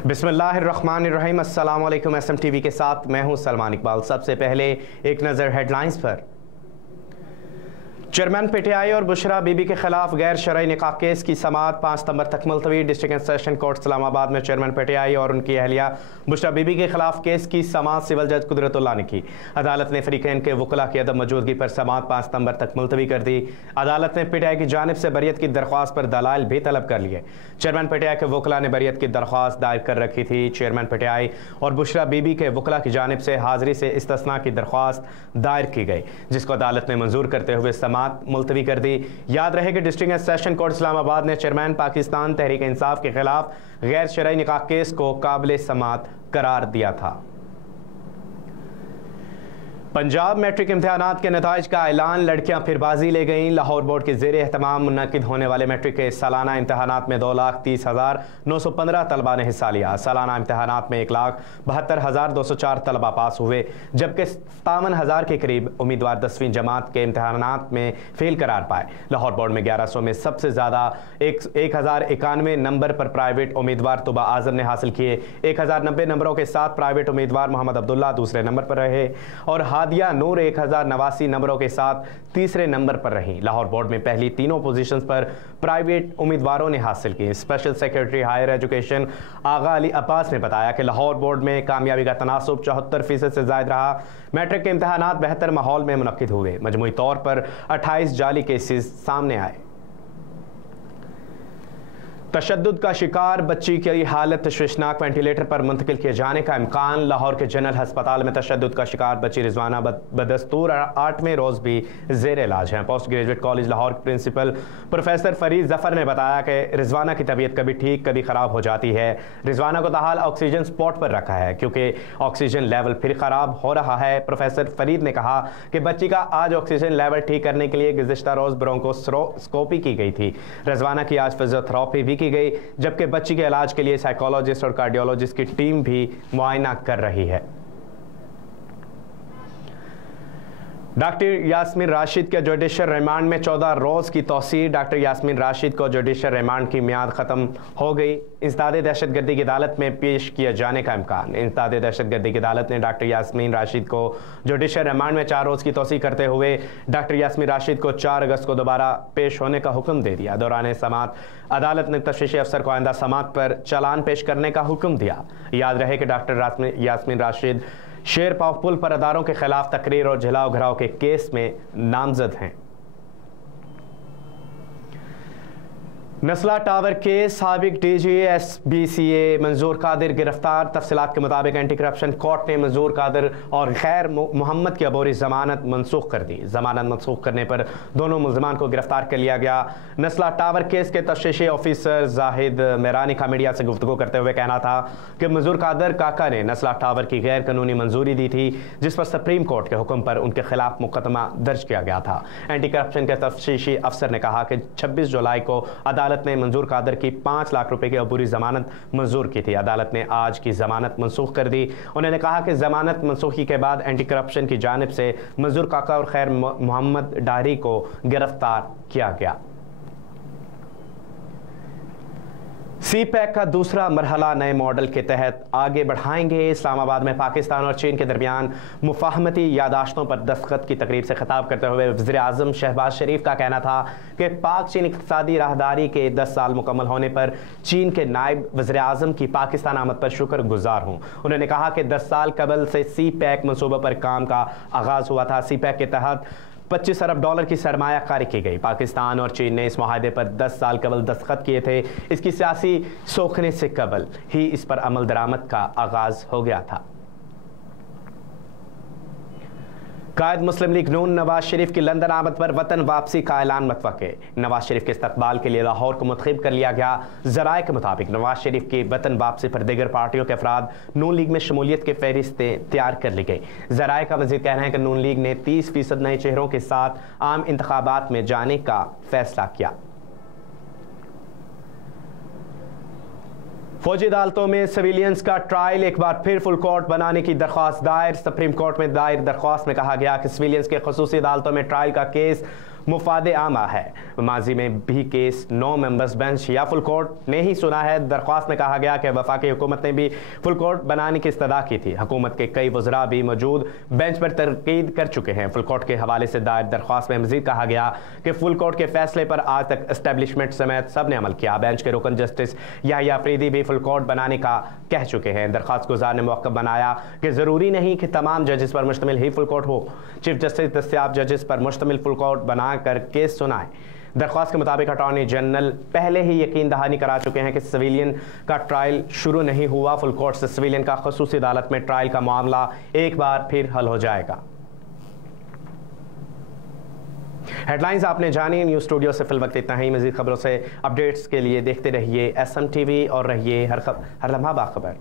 बिस्मिल्लाहिर्रहमानिर्रहीम। अस्सलाम वालेकुम। SMTV के साथ मैं हूं सलमान इकबाल। सबसे पहले एक नज़र हेडलाइंस पर। चेयरमैन PTI और बुशरा बीबी के खिलाफ गैर शरई निकाह केस की समाअत 5 सितंबर तक मुलतवी। District and session court Islamabad में चेयरमैन PTI और उनकी अहलिया बुशरा बीबी के खिलाफ केस की समाअत सिविल जज कुदरतुल्लाह ने की। अदालत ने फरीकैन के वकला की अदम मौजूदगी पर समाअत 5 सितंबर तक मुलतवी कर दी। अदालत ने PTI की जानिब से बरियत की दरख्वास्त पर दलाइल भी तलब कर लिए। चेयरमैन PTI के वकला ने बरियत की दरख्वास्त दायर कर रखी थी। चेयरमैन PTI और बुशरा बीबी के वकला की जानिब से हाजिरी से इस्तिस्ना की दरख्वास्त दायर की गई, जिसको अदालत ने मंजूर करते हुए समाअत मुलतवी कर दी। याद रहे कि district and session court Islamabad ने चेयरमैन पाकिस्तान तहरीक इंसाफ के खिलाफ गैर शरई निकाह केस को काबिल समाअत करार दिया था। पंजाब मैट्रिक इम्तिहानात के नताइज का ऐलान। लड़कियां फिर बाजी ले गईं। लाहौर बोर्ड के ज़ेरे एहतमाम मुनक़िद होने वाले मैट्रिक के सालाना इम्तिहानात में 2,30,915 तलबा ने हिस्सा लिया। सालाना इम्तिहानात में 1,72,204 तलबा पास हुए, जबकि 57,000 के करीब उम्मीदवार 10वीं जमात के इम्तिहानात में फेल करार पाए। लाहौर बोर्ड में 1100 में सबसे ज़्यादा 1,091 नंबर पर प्राइवेट उम्मीदवार तुबा आज़म ने हासिल किए। 1,090 नंबरों के साथ प्राइवेट उम्मीदवार मोहम्मद अब्दुल्ला दूसरे नंबर पर रहे और हादिया नूर 1,089 नंबरों के साथ तीसरे नंबर पर रहीं। लाहौर बोर्ड में पहली तीनों पोजीशंस पर प्राइवेट उम्मीदवारों ने हासिल की। स्पेशल सेक्रेटरी हायर एजुकेशन आगा अली अब्बास ने बताया कि लाहौर बोर्ड में कामयाबी का तनासुब 74% से ज़ायद रहा। मैट्रिक के इम्तिहानात बेहतर माहौल में मुनक्किद हुए। मजमूई तौर पर 28 जाली केसेस सामने आए। तशद्दुद का शिकार बच्ची की हालत तशवीशनाक, वेंटिलेटर पर मुंतकिल किए जाने का इम्कान। लाहौर के जनरल हस्पताल में तशद्दुद का शिकार बच्ची रिजवाना बदस्तूर 8वें रोज़ भी ज़ेर इलाज हैं। पोस्ट ग्रेजुएट कॉलेज लाहौर के प्रिंसिपल प्रोफेसर फरीद जफ़र ने बताया कि रिजवाना की तबीयत कभी ठीक कभी ख़राब हो जाती है। रिजवाना को ताहाल ऑक्सीजन स्पॉट पर रखा है क्योंकि ऑक्सीजन लेवल फिर ख़राब हो रहा है। प्रोफेसर फरीद ने कहा कि बच्ची का आज ऑक्सीजन लेवल ठीक करने के लिए गुज़िश्ता रोज़ ब्रोंकोस्कोपी की गई थी। रिजवाना की आज फिजियोथेरेपी भी की गई, जबकि बच्ची के इलाज के लिए साइकोलॉजिस्ट और कार्डियोलॉजिस्ट की टीम भी मुआयना कर रही है। डॉक्टर यास्मीन राशिद के जुडिशल रिमांड में 14 रोज़ की तौसीह। डॉक्टर यास्मीन राशिद को जुडिशल रिमांड की मियाद ख़त्म हो गई। इंसदादे दहशतगर्दी की अदालत में पेश किए जाने का इम्कान। इंसदादे दहशतगर्दी की अदालत ने डॉक्टर यास्मीन राशिद को जुडिशल रिमांड में 4 रोज़ की तौसीह करते हुए डॉक्टर यास्मीन राशिद को 4 अगस्त को दोबारा पेश होने का हुक्म दे दिया। दौरान समाअत अदालत ने तफ्तीशी अफसर को आइंदा समाअत पर चालान पेश करने का हुक्म दिया। याद रहे कि डॉक्टर यास्मीन राशिद शेर पाव पुल पर अदारों के खिलाफ तकरीर और जलाओ घराव के केस में नामजद हैं। नस्ला टावर के साबिक DG SBCA मंजूर कादिर गिरफ्तार। तफसीलात के मुताबिक एंटी करप्शन कोर्ट ने मंजूर कादिर और खैर मोहम्मद की अबोरी जमानत मनसूख कर दी। जमानत मनसूख करने पर दोनों मुलजमान को गिरफ्तार कर लिया गया। नस्ला टावर केस के तफ्तीशी ऑफिसर जाहिद मेरानी का मीडिया से गुफ्तगू करते हुए कहना था कि मंजूर कादिर काका ने नस्ला टावर की गैर कानूनी मंजूरी दी थी, जिस पर सुप्रीम कोर्ट के हुक्म पर उनके खिलाफ मुकदमा दर्ज किया गया था। एंटी करप्शन के तफ्तीशी अफसर ने कहा कि 26 जुलाई को अदालत ने मंजूर कादिर की 5 लाख रुपए की अबूरी जमानत मंजूर की थी। अदालत ने आज की जमानत मनसूख कर दी। उन्होंने कहा कि जमानत मनसूखी के बाद एंटी करप्शन की जानिब से मंजूर काका और खैर मोहम्मद डारी को गिरफ्तार किया गया। CPEC का दूसरा मरहला नए मॉडल के तहत आगे बढ़ाएंगे। इस्लामाबाद में पाकिस्तान और चीन के दरमियान मुफाहमती यादाश्तों पर दस्तखत की तकरीब से खिताब करते हुए वज़ीर आज़म शहबाज शरीफ का कहना था कि पाक चीन इक़्तिसादी राहदारी के 10 साल मुकम्मल होने पर चीन के नायब वज़ीर आज़म की पाकिस्तान आमद पर शुक्रगुजार हूँ। उन्होंने कहा कि 10 साल कबल से CPEC मनसूबे पर काम का आगाज़ हुआ था। CPEC के तहत $25 अरब की सरमायाकारी की गई। पाकिस्तान और चीन ने इस माहदे पर 10 साल कबल दस्तखत किए थे। इसकी सियासी सोखने से कबल ही इस पर अमल दरामद का आगाज़ हो गया था। कायद मुस्लिम लीग नून नवाज शरीफ की लंदन आमद पर वतन वापसी का ऐलान मतवक्के। नवाज शरीफ के इस्तकबाल के लिए लाहौर को मुंतखब कर लिया गया। ज़राए के मुताबिक नवाज शरीफ की वतन वापसी पर दीगर पार्टियों के अफराद नून लीग में शमूलियत के फहरिस्तें तैयार कर ली गई। ज़राए का मज़ीद कहना है कि नून लीग ने 30% नए चेहरों के साथ आम इंतखाबात में जाने का फैसला किया। फौजी अदालतों में सिविलियंस का ट्रायल एक बार फिर फुल कोर्ट बनाने की दरख्वास्त दायर। सुप्रीम कोर्ट में दायर दरख्वास्त में कहा गया कि सिविलियंस के खसूसी अदालतों में ट्रायल का केस मुफादे आमा है। माजी में भी केस 9 मेंबर्स बेंच या फुल कोर्ट ने ही सुना है। दरख्वास्त में कहा गया कि वफाकी हुकूमत ने भी फुल कोर्ट बनाने की इस्तदा की थी। हुकूमत के कई वज़रा भी मौजूद बेंच पर तनकीद कर चुके हैं। फुल कोर्ट के हवाले से दायर दरख्वास्त में मजीद कहा गया कि फुल कोर्ट के फैसले पर आज तक एस्टेब्लिशमेंट समेत सब ने अमल किया। बेंच के रुकन जस्टिस याहिया अफरीदी भी फुल कोर्ट बनाने का कह चुके हैं। दरख्वास्त गुजार ने मौक़िफ़ बनाया कि ज़रूरी नहीं कि तमाम जजेस पर मुश्तमिल ही फुल कोर्ट हो। चीफ जस्टिस दस्तियाब जजेस पर मुश्तमिल फुल कोर्ट बनाकर केस सुनाए। दरख्वास्त के मुताबिक अटॉर्नी जनरल पहले ही यकीन दहानी करा चुके हैं कि सिविलियन का ट्रायल शुरू नहीं हुआ। फुल कोर्ट से सिविलियन का खसूसी अदालत में ट्रायल का मामला एक बार फिर हल हो जाएगा। हेडलाइंस आपने जानी। न्यूज़ स्टूडियो से फिल वक्त इतना ही। मज़ीद खबरों से अपडेट्स के लिए देखते रहिए SM TV और रहिए हर लम्हा बाखबर।